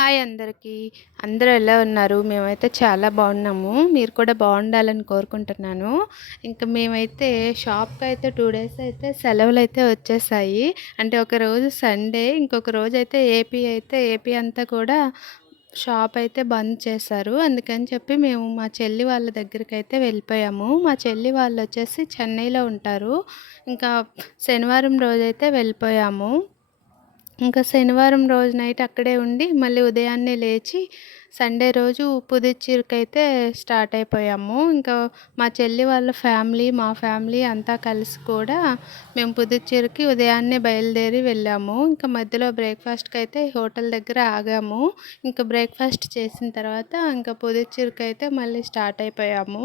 Hi అందరికీ. అందరూ ఎలా ఉన్నారు? మేమైతే చాలా బాగున్నాము. మీరు కూడా బాగుండాలని కోరుకుంటున్నాను. ఇంక మేమైతే షాప్‌కైతే 2 డేస్ అయితే సెలవులైతే వచ్చేసాయి. అంటే ఒకరోజు సండే, ఇంకొక రోజైతే ఏపీ అంతా కూడా షాప్ అయితే బంద్ చేశారు. అందుకని చెప్పి మేము మా చెల్లి వాళ్ళ దగ్గరికైతే వెళ్ళిపోయాము. మా చెల్లి వాళ్ళొచ్చేసి చెన్నైలో ఉంటారు. ఇంకా శనివారం రోజైతే వెళ్ళిపోయాము. ఇంకా శనివారం రోజు నైట్ అక్కడే ఉండి మళ్ళీ ఉదయాన్నే లేచి సండే రోజు పుదుచ్చేరికైతే స్టార్ట్ అయిపోయాము. ఇంకా మా చెల్లి వాళ్ళ ఫ్యామిలీ, మా ఫ్యామిలీ అంతా కలిసి కూడా మేము పుదుచ్చేరికి ఉదయాన్నే బయలుదేరి వెళ్ళాము. ఇంకా మధ్యలో బ్రేక్‌ఫాస్ట్‌కైతే హోటల్ దగ్గర ఆగాము. ఇంకా బ్రేక్‌ఫాస్ట్ చేసిన తర్వాత ఇంకా పుదుచ్చేరికైతే మళ్ళీ స్టార్ట్ అయిపోయాము.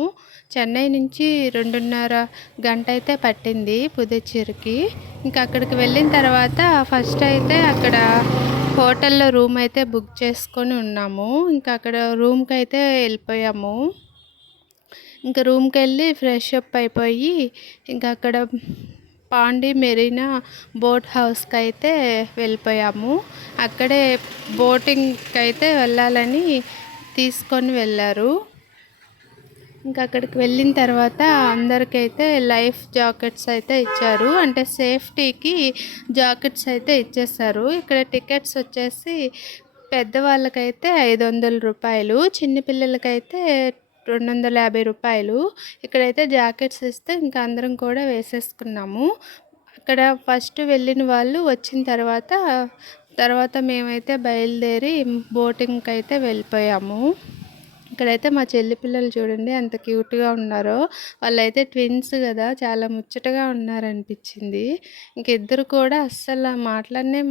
చెన్నై నుంచి 2:30 గంట అయితే పట్టింది పుదుచ్చేరికి. ఇంకా అక్కడికి వెళ్ళిన తర్వాత ఫస్ట్ అయితే అక్కడ హోటల్లో రూమ్ అయితే బుక్ చేసుకొని ఉన్నాము. ఇంకా అక్కడ రూమ్‌కైతే వెళ్ళిపోయాము. ఇంకా రూమ్‌కెళ్ళి ఫ్రెష్ అప్ అయిపోయి ఇంకా అక్కడ పాండి మెరీనా బోట్ హౌస్‌కైతే వెళ్ళిపోయాము. అక్కడే బోటింగ్‌కైతే వెళ్ళాలని తీసుకొని వెళ్ళారు. ఇంకా అక్కడికి వెళ్ళిన తర్వాత అందరికైతే లైఫ్ జాకెట్స్ అయితే ఇచ్చారు. అంటే సేఫ్టీకి జాకెట్స్ అయితే ఇచ్చేసారు. ఇక్కడ టికెట్స్ వచ్చేసి పెద్దవాళ్ళకైతే రూ. 500, చిన్న పిల్లలకైతే రూ. 250. ఇక్కడైతే జాకెట్స్ ఇస్తే ఇంకా అందరం కూడా వేసేసుకున్నాము. అక్కడ ఫస్ట్ వెళ్ళిన వాళ్ళు వచ్చిన తర్వాత మేమైతే బయలుదేరి బోటింగ్కి అయితే వెళ్ళిపోయాము. ఇక్కడైతే మా చెల్లి పిల్లలు చూడండి ఎంత క్యూట్‌గా ఉన్నారో. వాళ్ళైతే ట్విన్స్ కదా, చాలా ముచ్చటగా ఉన్నారనిపించింది. ఇంక ఇద్దరు కూడా అస్సలు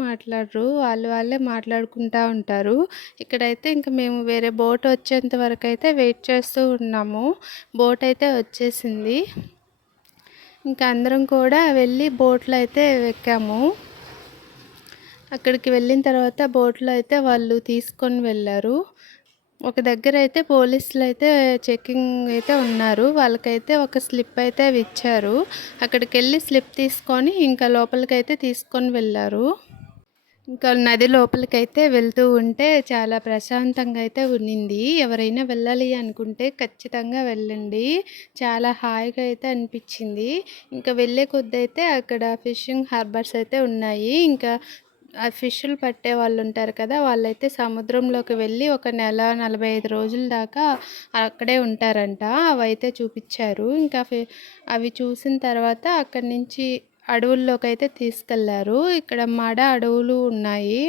మాట్లాడరు. వాళ్ళే మాట్లాడుకుంటా ఉంటారు. ఇక్కడైతే ఇంక మేము వేరే బోట్ వచ్చేంత వరకు అయితే వెయిట్ చేస్తూ ఉన్నాము. బోట్ అయితే వచ్చేసింది. ఇంకా అందరం కూడా వెళ్ళి బోట్‌లో అయితే ఎక్కాము. అక్కడికి వెళ్ళిన తర్వాత బోట్‌లో అయితే వాళ్ళు తీసుకొని వెళ్ళారు. ఒక దగ్గర అయితే పోలీసులు అయితే చెకింగ్ అయితే ఉన్నారు. వాళ్ళకైతే ఒక స్లిప్ అయితే ఇచ్చారు. అక్కడికెళ్ళి స్లిప్ తీసుకొని ఇంకా లోపలికైతే తీసుకొని వెళ్ళారు. ఇంకా నది లోపలికైతే వెళ్తూ ఉంటే చాలా ప్రశాంతంగా అయితే ఉన్నింది. ఎవరైనా వెళ్ళాలి అనుకుంటే ఖచ్చితంగా వెళ్ళండి. చాలా హాయిగా అయితే అనిపించింది. ఇంకా వెళ్ళే కొద్దీ అయితే అక్కడ ఫిషింగ్ హార్బర్స్ అయితే ఉన్నాయి. ఇంకా ఆ ఫిష్‌లు పట్టే వాళ్ళు ఉంటారు కదా, వాళ్ళైతే సముద్రంలోకి వెళ్ళి ఒక నెల 45 రోజుల దాకా అక్కడే ఉంటారంట. అవైతే చూపించారు. ఇంకా అవి చూసిన తర్వాత అక్కడి నుంచి అడవుల్లోకైతే తీసుకెళ్లారు. ఇక్కడ అడవులు ఉన్నాయి.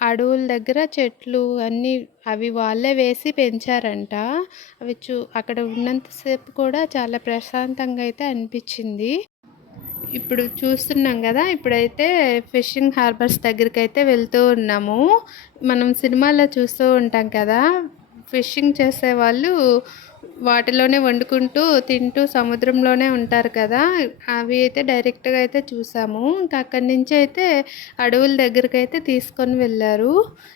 అడవుల దగ్గర చెట్లు అన్నీ అవి వాళ్ళే వేసి పెంచారంట. అక్కడ ఉన్నంతసేపు కూడా చాలా ప్రశాంతంగా అయితే అనిపించింది. ఇప్పుడు చూస్తున్నాం కదా, ఇప్పుడైతే ఫిషింగ్ హార్బర్స్ దగ్గరికైతే వెళ్తూ ఉన్నాము. మనం సినిమాల్లో చూస్తూ ఉంటాం కదా, ఫిషింగ్ చేసేవాళ్ళు వాటిలోనే వండుకుంటూ తింటూ సముద్రంలోనే ఉంటారు కదా, అవి అయితే డైరెక్ట్గా అయితే చూసాము. ఇంకా అక్కడి నుంచి అయితే అడవుల దగ్గరికి అయితే తీసుకొని వెళ్ళారు.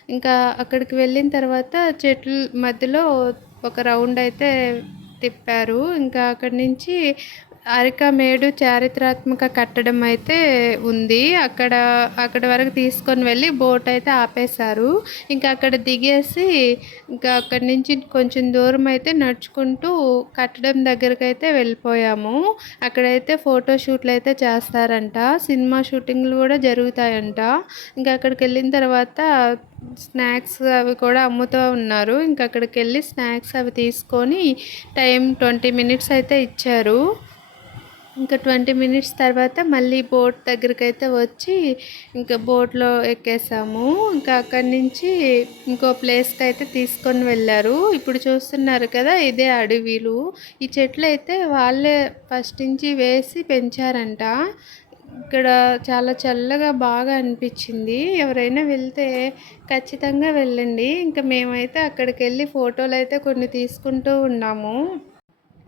ఇంకా అక్కడికి వెళ్ళిన తర్వాత చెట్ల మధ్యలో ఒక రౌండ్ అయితే తిప్పారు. ఇంకా అక్కడి నుంచి అరికమేడు చారిత్రాత్మక కట్టడం అయితే ఉంది. అక్కడ వరకు తీసుకొని వెళ్ళి బోట్ అయితే ఆపేశారు. ఇంకా అక్కడ దిగేసి ఇంకా అక్కడి నుంచి కొంచెం దూరం అయితే నడుచుకుంటూ కట్టడం దగ్గరికి అయితే వెళ్ళిపోయాము. అక్కడైతే ఫోటో షూట్లు అయితే చేస్తారంట. సినిమా షూటింగ్లు కూడా జరుగుతాయంట. ఇంకా అక్కడికి వెళ్ళిన తర్వాత స్నాక్స్ అవి కూడా అమ్ముతూ ఉన్నారు. ఇంకా అక్కడికి వెళ్ళి స్నాక్స్ అవి తీసుకొని టైం 20 మినిట్స్ అయితే ఇచ్చారు. ఇంకా 20 మినిట్స్ తర్వాత మళ్ళీ బోట్ దగ్గరికి అయితే వచ్చి ఇంకా బోట్లో ఎక్కేసాము. ఇంకా అక్కడి నుంచి ఇంకో ప్లేస్కి అయితే తీసుకొని వెళ్ళారు. ఇప్పుడు చూస్తున్నారు కదా, ఇదే అడవిలు. ఈ చెట్లు అయితే వాళ్ళే ఫస్ట్ నుంచి వేసి పెంచారంట. ఇక్కడ చాలా చల్లగా బాగా అనిపించింది. ఎవరైనా వెళ్తే ఖచ్చితంగా వెళ్ళండి. ఇంకా మేమైతే అక్కడికి వెళ్ళి ఫోటోలు అయితే కొన్ని తీసుకుంటూ ఉన్నాము.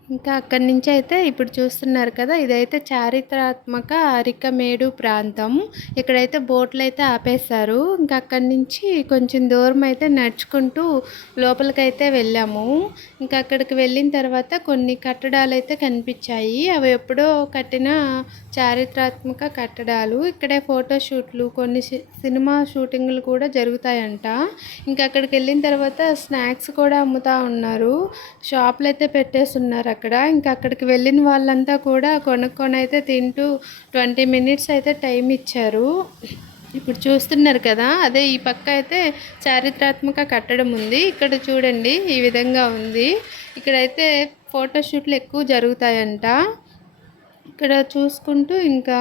ఇంకా అక్కడి నుంచి అయితే ఇప్పుడు చూస్తున్నారు కదా, ఇదైతే చారిత్రాత్మక అరికమేడు ప్రాంతం. ఇక్కడైతే బోట్లు అయితే ఆపేశారు. ఇంకా అక్కడి నుంచి కొంచెం దూరం అయితే నడుచుకుంటూ లోపలికైతే వెళ్ళాము. ఇంకా అక్కడికి వెళ్ళిన తర్వాత కొన్ని కట్టడాలు అయితే కనిపించాయి. అవి ఎప్పుడో కట్టిన చారిత్రాత్మక కట్టడాలు. ఇక్కడే ఫోటోషూట్లు, కొన్ని సినిమా షూటింగ్లు కూడా జరుగుతాయంట. ఇంకా అక్కడికి వెళ్ళిన తర్వాత స్నాక్స్ కూడా అమ్ముతూ ఉన్నారు. షాపులు అయితే పెట్టేసి ఉన్నారు అక్కడ. ఇంకా అక్కడికి వెళ్ళిన వాళ్ళంతా కూడా కొనుక్కొని అయితే తింటూ 20 మినిట్స్ అయితే టైం ఇచ్చారు. ఇప్పుడు చూస్తున్నారు కదా, అదే ఈ పక్క అయితే చారిత్రాత్మక కట్టడం ఉంది. ఇక్కడ చూడండి ఈ విధంగా ఉంది. ఇక్కడైతే ఫోటోషూట్లు ఎక్కువ జరుగుతాయంట. ఇక్కడ చూసుకుంటూ ఇంకా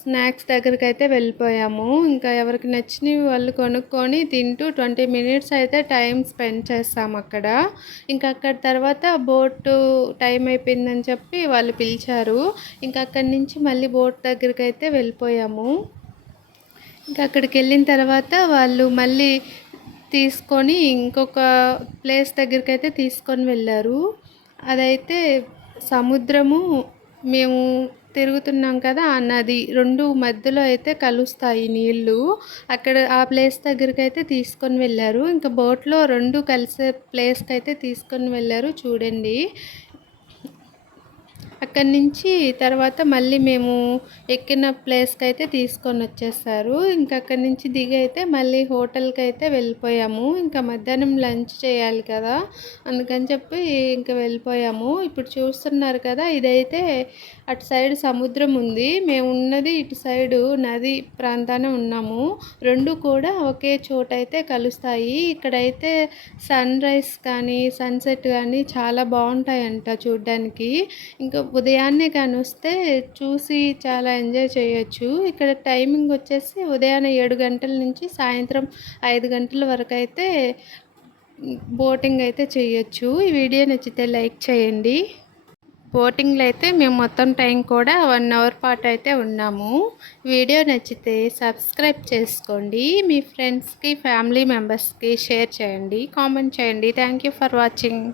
స్నాక్స్ దగ్గరికి అయితే వెళ్ళిపోయాము. ఇంకా ఎవరికి నచ్చినవి వాళ్ళు కొనుక్కొని తింటూ 20 మినిట్స్ అయితే టైం స్పెండ్ చేస్తాము అక్కడ. ఇంకా అక్కడ తర్వాత బోటు టైం అయిపోయిందని చెప్పి వాళ్ళు పిలిచారు. ఇంకా అక్కడి నుంచి మళ్ళీ బోట్ దగ్గరికి అయితే వెళ్ళిపోయాము. ఇంకా అక్కడికి వెళ్ళిన తర్వాత వాళ్ళు మళ్ళీ తీసుకొని ఇంకొక ప్లేస్ దగ్గరికి అయితే తీసుకొని వెళ్ళారు. అదైతే సముద్రము, మేము తిరుగుతున్నాం కదా ఆ నది రెండు మధ్యలో అయితే కలుస్తాయి నీళ్ళు. అక్కడ ఆ ప్లేస్ దగ్గరికి అయితే తీసుకొని వెళ్ళారు. ఇంకా బోట్లో రెండు కలిసే ప్లేస్కి అయితే తీసుకొని వెళ్ళారు. చూడండి, అక్కడి నుంచి తర్వాత మళ్ళీ మేము ఎక్కిన ప్లేస్కి అయితే తీసుకొని వచ్చేస్తారు. ఇంకా అక్కడి నుంచి దిగి అయితే మళ్ళీ హోటల్కి అయితే వెళ్ళిపోయాము. ఇంకా మధ్యాహ్నం లంచ్ చేయాలి కదా, అందుకని చెప్పి ఇంకా వెళ్ళిపోయాము. ఇప్పుడు చూస్తున్నారు కదా, ఇదైతే అటు సైడ్ సముద్రం ఉంది, మేము ఉన్నది ఇటు సైడు నది ప్రాంతాన ఉన్నాము. రెండు కూడా ఒకే చోట అయితే కలుస్తాయి. ఇక్కడైతే సన్ రైజ్ కానీ సన్సెట్ కానీ చాలా బాగుంటాయంట చూడ్డానికి. ఇంకా ఉదయాన్నే కానీ వస్తే చూసి చాలా ఎంజాయ్ చేయొచ్చు. ఇక్కడ టైమింగ్ వచ్చేసి ఉదయాన్నే 7 గంటల నుంచి సాయంత్రం 5 గంటల వరకు అయితే బోటింగ్ అయితే చేయొచ్చు. ఈ వీడియో నచ్చితే లైక్ చేయండి. బోటింగ్లో అయితే మేము మొత్తం టైం కూడా 1 అవర్ పాటు అయితే ఉన్నాము. వీడియో నచ్చితే సబ్స్క్రైబ్ చేసుకోండి. మీ ఫ్రెండ్స్కి, ఫ్యామిలీ మెంబర్స్కి షేర్ చేయండి, కామెంట్ చేయండి. Thank you for watching.